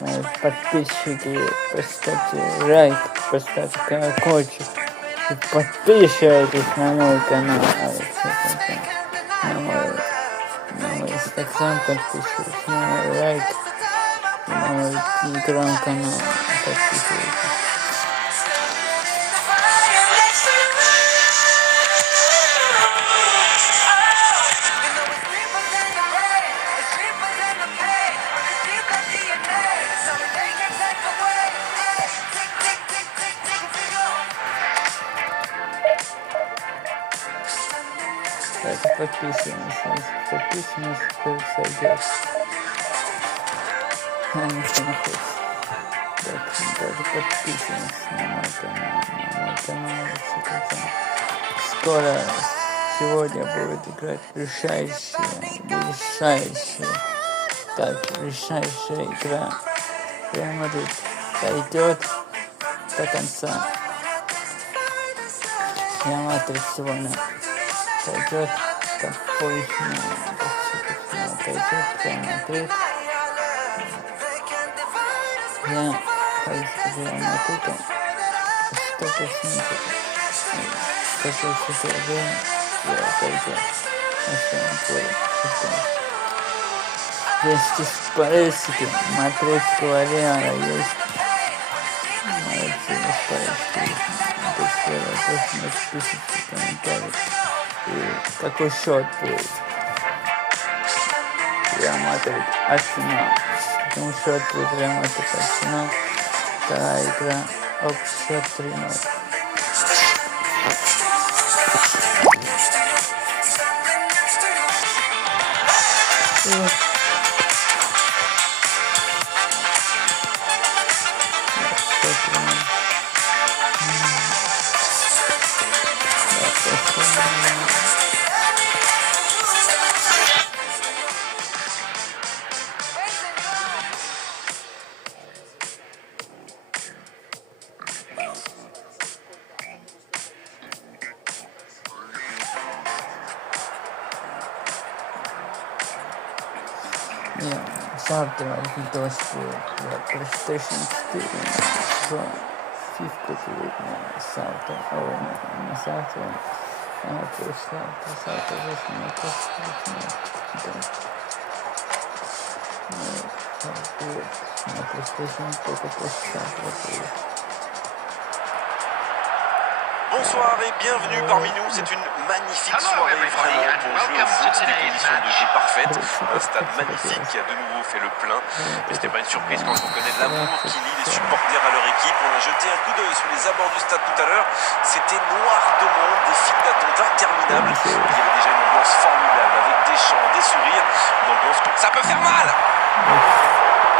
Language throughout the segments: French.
мои подписчики, поставьте лайк, поставьте колокольчик и подписывайтесь на мой канал. На мой инстаграм подписывайтесь, на мой лайк, на мой телеграм-канал подписывайтесь. Подписываемся, кто сойдет. Никто не хочет. Даже подписываемся на мой канал. Скоро, сегодня будет играть решающая игра. Реал Мадрид дойдет до конца. Реал Мадрид сегодня дойдет до полуфинала, дойдет Реал Мадрид. Я поездку Реал Мадрида 100%. Скажу, что я дойдет на своем поле. Вместе с болельщиками мадридского Реала есть молодцы из Парижа. Напишите комментарий. И какой счет будет? Реал Мадрид, Арсенал. Потому счет будет Реал Мадрид, Арсенал. Вторая игра, общий счет 3-0. Завтра видос будет для PlayStation 4, фифку будет завтра, не завтра, а послезавтра, будет на PlayStation только послезавтра будет. Bonsoir et bienvenue parmi nous, c'est une magnifique soirée, vraiment bon jeu au foot, des conditions de jeu parfaites, un stade magnifique qui a de nouveau fait le plein, mais c'était pas une surprise quand on connaît l'amour qui lie les supporters à leur équipe. On a jeté un coup d'œil sur les abords du stade tout à l'heure, c'était noir de monde, des files d'attente interminables, il y avait déjà une ambiance formidable avec des chants, des sourires, une ambiance que ça peut faire mal.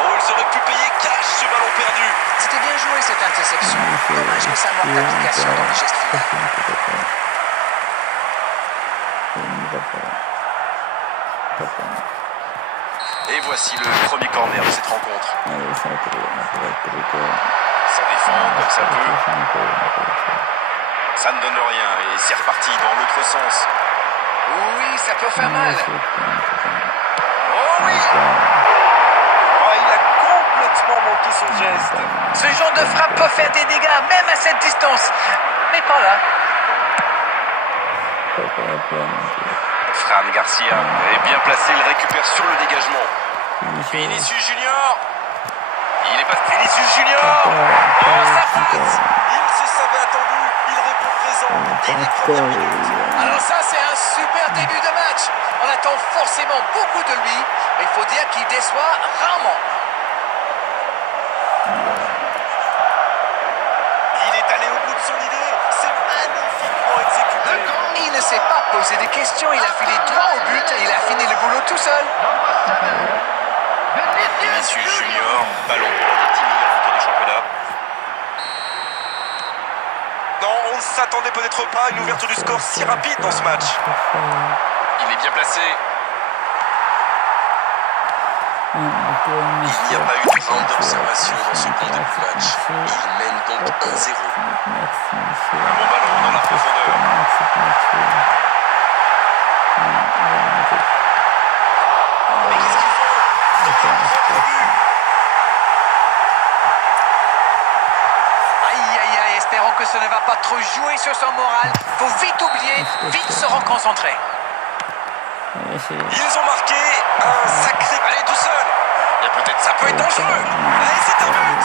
Oh, ils auraient pu payer cash ce ballon perdu. C'était bien joué cette interception. Dommage que ça manque d'application dans les gestes finaux. Et voici le premier corner de cette rencontre. Ça défend comme ça peut. Ça ne donne rien et c'est reparti dans l'autre sens. Oui, ça peut faire mal. Oh oui! Il a complètement manqué son geste. Ce genre de frappe peut faire des dégâts, même à cette distance. Mais pas là. Fran Garcia est bien placé, il récupère sur le dégagement. Vinicius Junior. Il est pas Vinicius Junior. Oh, ça passe. Il se savait attendu, il répond présent. Dès les premières minutes. Alors ça, c'est un super début de match. On attend forcément beaucoup de lui, mais il faut dire qu'il déçoit rarement. Il est allé au bout de son idée, c'est magnifiquement exécuté. Il ne s'est pas posé de questions, il a filé droit au but et il a fini le boulot tout seul. Vinicius Junior, ballon pour l'un des 10 meilleurs buteurs du championnat. Non, on ne s'attendait peut-être pas à une ouverture du score si rapide dans ce match. Il est bien placé. Il n'y a pas eu de temps d'observation dans ce bon début de match. Il mène donc 1-0. Un bon ballon dans la profondeur. Mais qu'est-ce qu'ils font? ça ne va pas trop jouer sur son moral. Faut vite oublier, vite se reconcentrer. Ils ont marqué un sacré... Allez, tout seul. Il y a peut-être... Ça peut être dangereux. Allez, c'est un but.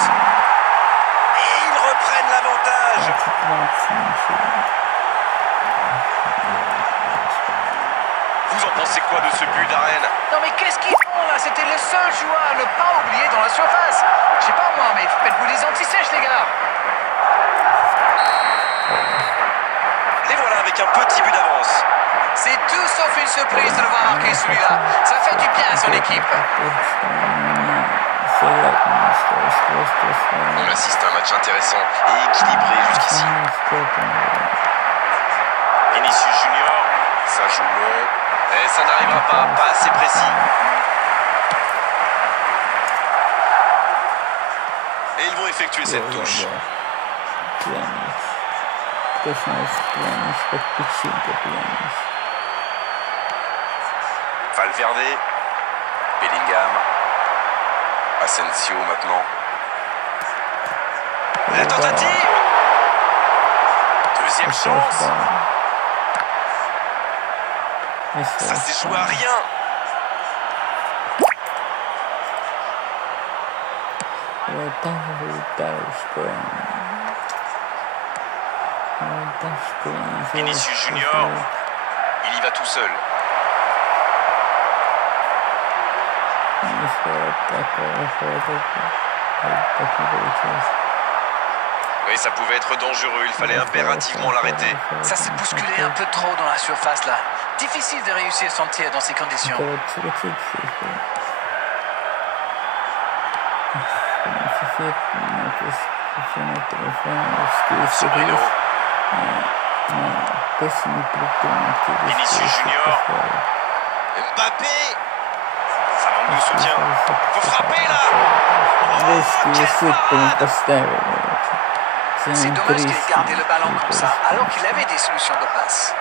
Et ils reprennent l'avantage. Vous en pensez quoi de ce but d'Arène? Non mais qu'est-ce qu'ils font là? C'était le seul joueur à ne pas oublier dans la surface. Je sais pas moi, mais faites-vous des anti-sèches les gars. Les voilà avec un petit but d'avance. C'est tout sauf une surprise de le voir marquer celui-là. Ça fait du bien à son équipe. On assiste à un match intéressant et équilibré jusqu'ici. Vinicius Junior, Ça joue long. Et ça n'arrivera pas assez précis. et ils vont effectuer cette touche. Valverde, Bellingham, Asensio maintenant. la tentative. Deuxième chance. Ça s'est joué à rien. Vinicius Junior, Il y va tout seul. Oui, ça pouvait être dangereux. Il fallait impérativement l'arrêter. Ça s'est bousculé un peu trop dans la surface là. Difficile de réussir son tir dans ces conditions. Sobrino, Vinicius Junior, Mbappé. Ça manque de soutien. Faut frapper là. C'est dommage qu'il ait gardé le ballon comme ça, alors qu'il avait des solutions de passe.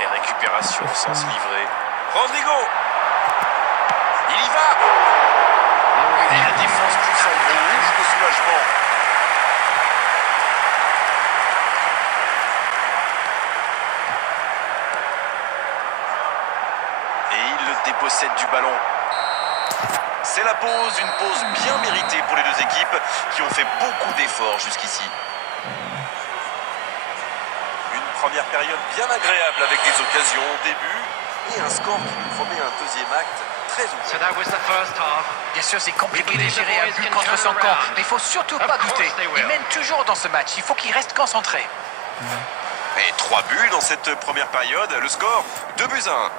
Et récupération sans se livrer. Rodrigo. Il y va. Et la défense pousse un gros rouge de soulagement. Et il le dépossède du ballon. C'est la pause, une pause bien méritée pour les deux équipes qui ont fait beaucoup d'efforts jusqu'ici. Une première période bien agréable avec des occasions au début et un score qui nous promet un deuxième acte très ouvert. Bien sûr, c'est compliqué de gérer un but contre son camp, mais il faut surtout pas douter. Il mène toujours dans ce match, il faut qu'il reste concentré. Et 3 buts dans cette première période, le score 2-1.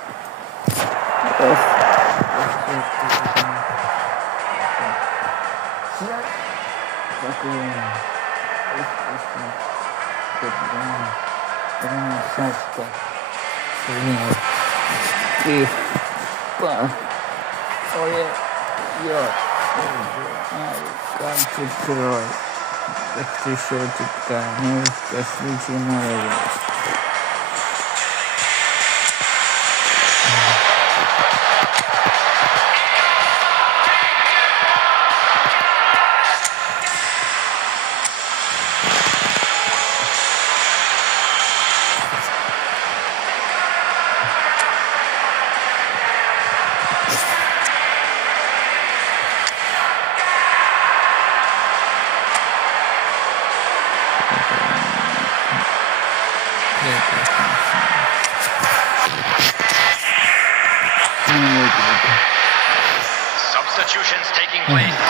Substitutions taking place.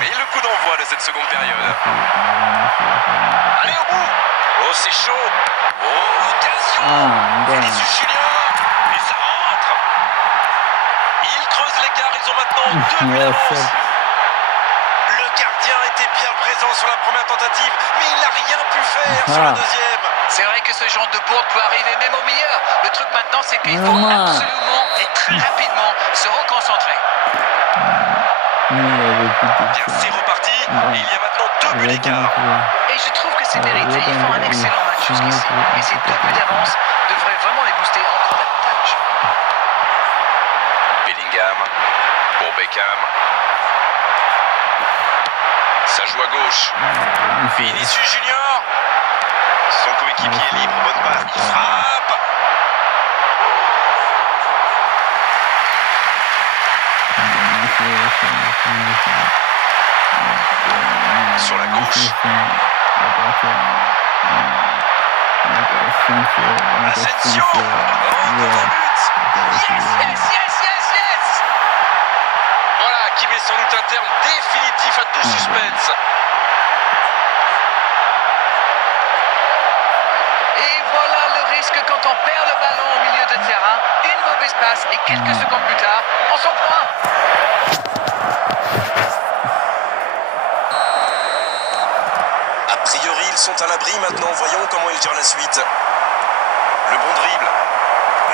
Et le coup d'envoi de cette seconde période. Allez au bout. Oh, c'est chaud. Oh, occasion. Vinicius Junior. Et ça rentre. Ils creusent l'écart. Ils ont maintenant 2 buts d'avance. Le gardien était bien présent sur la première tentative, mais il n'a rien pu faire sur la deuxième. C'est vrai que ce genre de bourde peut arriver même au meilleur. Le truc maintenant, c'est qu'il faut absolument et très rapidement se reconcentrer. Bien, c'est reparti. Et il y a maintenant 2 buts d'écart. Et je trouve que c'est mérité. Ils font un excellent match jusqu'ici. Et ces 2 buts d'avance devraient vraiment les booster en cours d'avantage. Bellingham pour Beckham. Ça joue à gauche. Vinicius Junior. Son coéquipier est libre, bonne passe. Il frappe. Sur la gauche. Asensio. Oh, but. Yes, yes, yes, yes, yes! Voilà, qui met sans doute un terme définitif à tout suspense. Et voilà le risque quand on perd le ballon au milieu de terrain. Une mauvaise passe et quelques secondes plus tard, on s'en prend. A priori, ils sont à l'abri maintenant. Voyons comment ils gèrent la suite. Le bon dribble.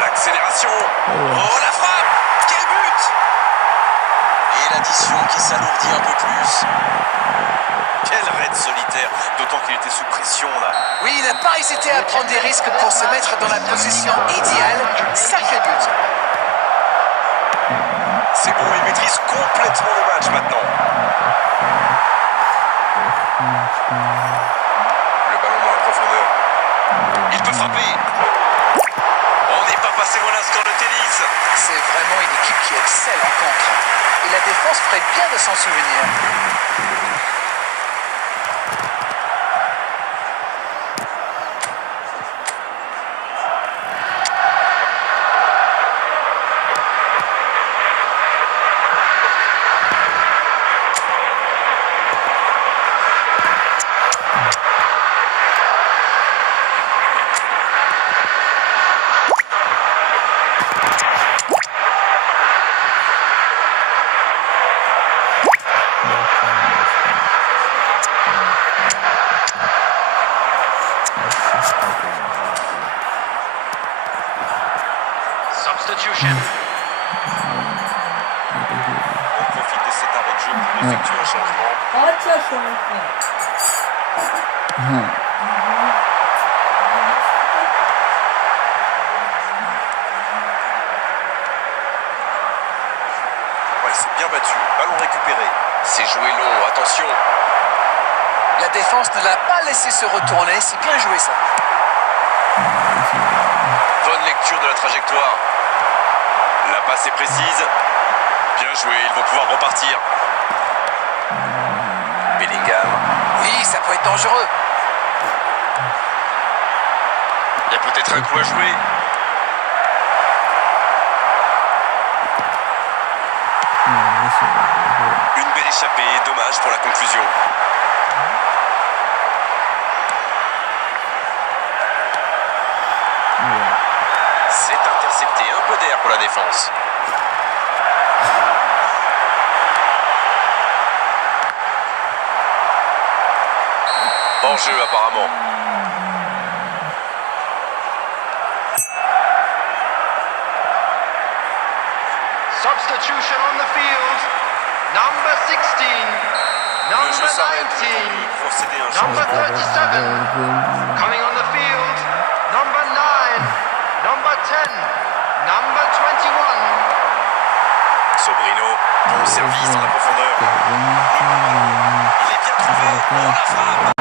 L'accélération. Oh, la frappe. Quel but! Et l'addition qui s'alourdit un peu plus. Quel raid solitaire, d'autant qu'il était sous pression là. Oui, il n'a pas hésité à prendre des risques pour se mettre dans la position idéale. Sacré but. C'est bon, il maîtrise complètement le match maintenant. Le ballon dans la profondeur. Il peut frapper. On n'est pas passé loin d'un score de tennis. C'est vraiment une équipe qui excelle en contre. Et la défense ferait bien de s'en souvenir. Substitution. On profite de cet arrêt de jeu pour effectuer un changement. Ouais, c'est bien battu. Ballon récupéré. C'est joué long, attention. La défense ne l'a pas laissé se retourner. C'est bien joué ça. Bonne lecture de la trajectoire. La passe est précise. Bien joué, ils vont pouvoir repartir. Bellingham. Oui, ça peut être dangereux. Il y a peut-être un coup à jouer. Une belle échappée, dommage pour la conclusion. C'est intercepté, un peu d'air pour la défense. Hors jeu apparemment. Substitution on the field. Number 16. Le Number jeu s'arrête 19. pour procéder à un Number changement. 37. Coming on the field. Number 9. Number 10. Number 21. Sobrino, bon service dans la profondeur. Il est bien trouvé. Oh, la frappe.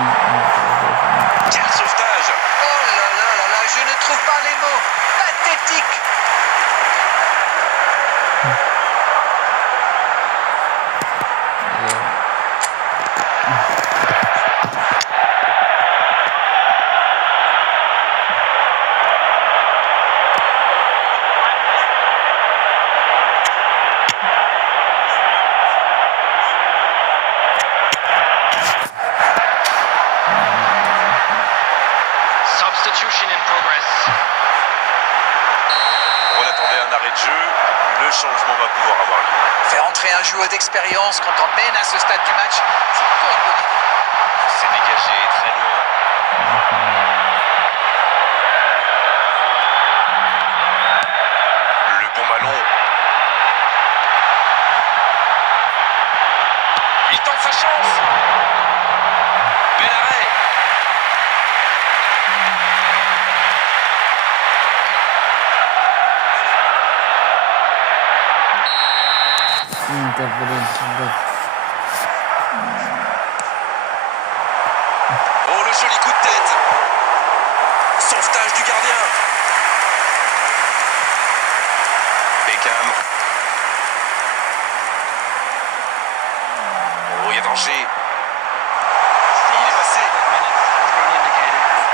Quel sauvetage. Oh là là là là, je ne trouve pas les mots. Pathétique. Substitution in progress. On attendait un arrêt de jeu. Le changement va pouvoir avoir lieu. Faire entrer un joueur d'expérience quand on mène à ce stade du match, c'est plutôt une bonne idée. C'est dégagé très loin. Le bon ballon. Il tente sa chance. Bel arrêt. Oh, le joli coup de tête. Sauvetage du gardien. Beckham. Oh, il y a danger. Il est passé.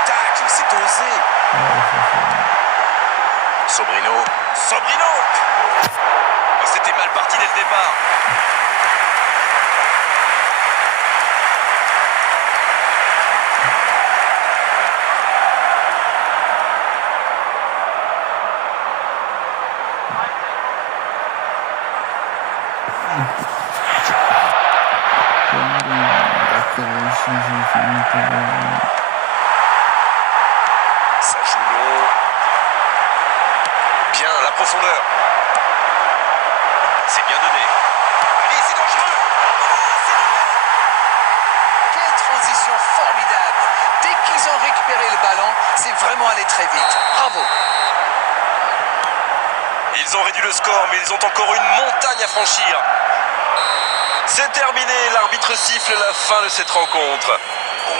Tacle, c'est osé. Sobrino. Sobrino. Oh, c'était mal parti dès le départ. Ça joue long. Bien, la profondeur. C'est bien donné. Allez, c'est dangereux. Quelle transition formidable. Dès qu'ils ont récupéré le ballon, c'est vraiment allé très vite. Bravo. Ils ont réduit le score, mais ils ont encore une montagne à franchir. C'est terminé, l'arbitre siffle la fin de cette rencontre.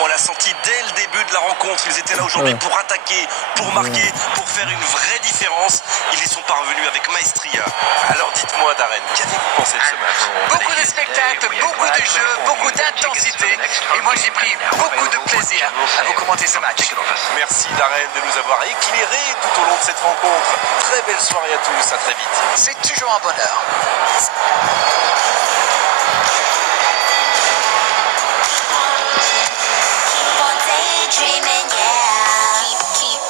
On l'a senti dès le début de la rencontre. Ils étaient là aujourd'hui pour attaquer, pour marquer, pour faire une vraie différence. Ils y sont parvenus avec maestria. Alors dites-moi, Darren, qu'avez-vous pensé de ce match? Beaucoup de spectacles, beaucoup de jeux, beaucoup d'intensité. Et moi, j'ai pris beaucoup de plaisir à vous commenter ce match. Merci, Darren, de nous avoir éclairés tout au long de cette rencontre. Très belle soirée à tous, à très vite. C'est toujours un bonheur. Dreaming, yeah.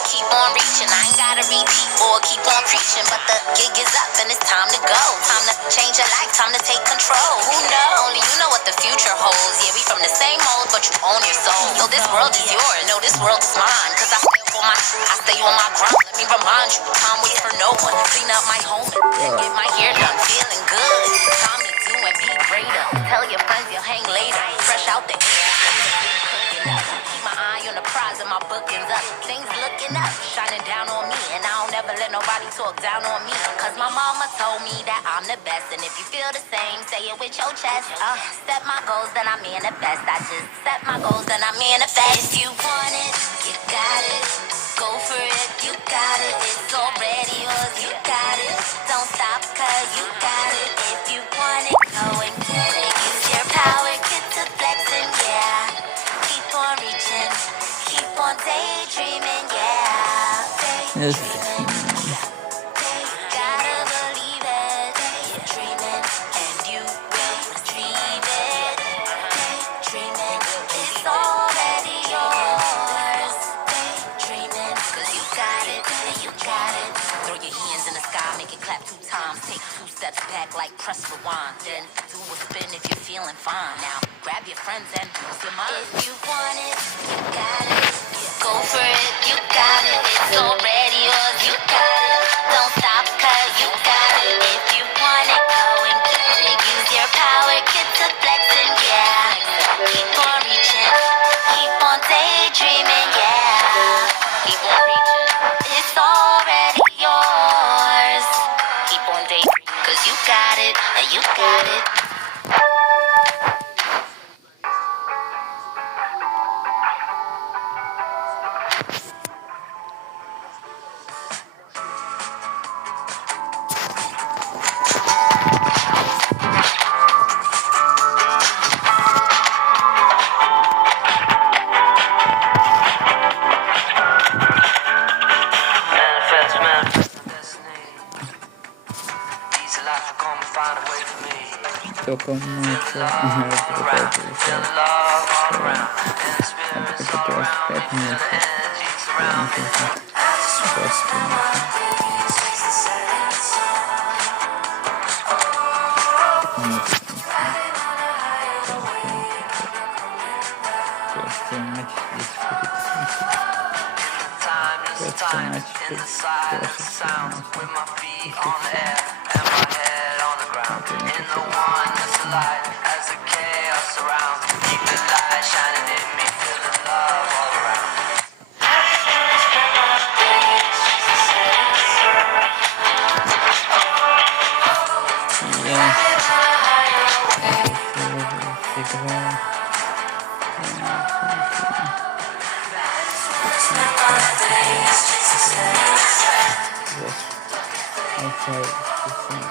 Keep on reaching. I ain't gotta repeat or keep on preaching, but the gig is up and it's time to go. Time to change your life, time to take control. Who knows? Only you know what the future holds. Yeah, we from the same mold, but you own your soul. So this world is yours. No, this world is mine. Cause I stay on my grind. Let me remind you, time waits for no one. Clean up my home and get my hair done. Feeling good. Time to do and be greater. Tell your friends you'll hang later. Fresh out the on the prize of my bookings up. Things looking up, shining down on me. And I don't ever let nobody talk down on me. Cause my mama told me that I'm the best. And if you feel the same, say it with your chest. Set my goals, then I manifest. I just set my goals, then I manifest. If you want it, you got it. Go for it, you got it. It's already yours, you got it. Don't stop, cause you got it. If you want it, go and get it. Use your power, get to flexing, yeah. Keep on reaching. Keep on daydreaming, yeah. Daydreaming. Gotta believe it. Daydreaming, and you will receive it. Daydreaming, it's already yours. Daydreaming, cause you got it, and you got it. Throw your hands in the sky, make it clap 2 times. Take 2 steps back like press rewind. Then do a spin if you're feeling fine. Now grab your friends and lose your mind. If you want it, you got it. Go for it, you got it. It's already yours, you got it. Don't stop, cause you got it. If you want it, go and get it. Use your power, get to flexing, yeah. Keep on reaching, keep on daydreaming, yeah. Keep on reaching, it's already yours. Keep on daydreaming, cause you got it, and you got it. Только матча это 5 минут. In the silent sound, with my feet on the air and my head on the ground. In the oneness of light, as the chaos surrounds. Keep the light shining in me, feel the love all around. Yeah. Yes, okay.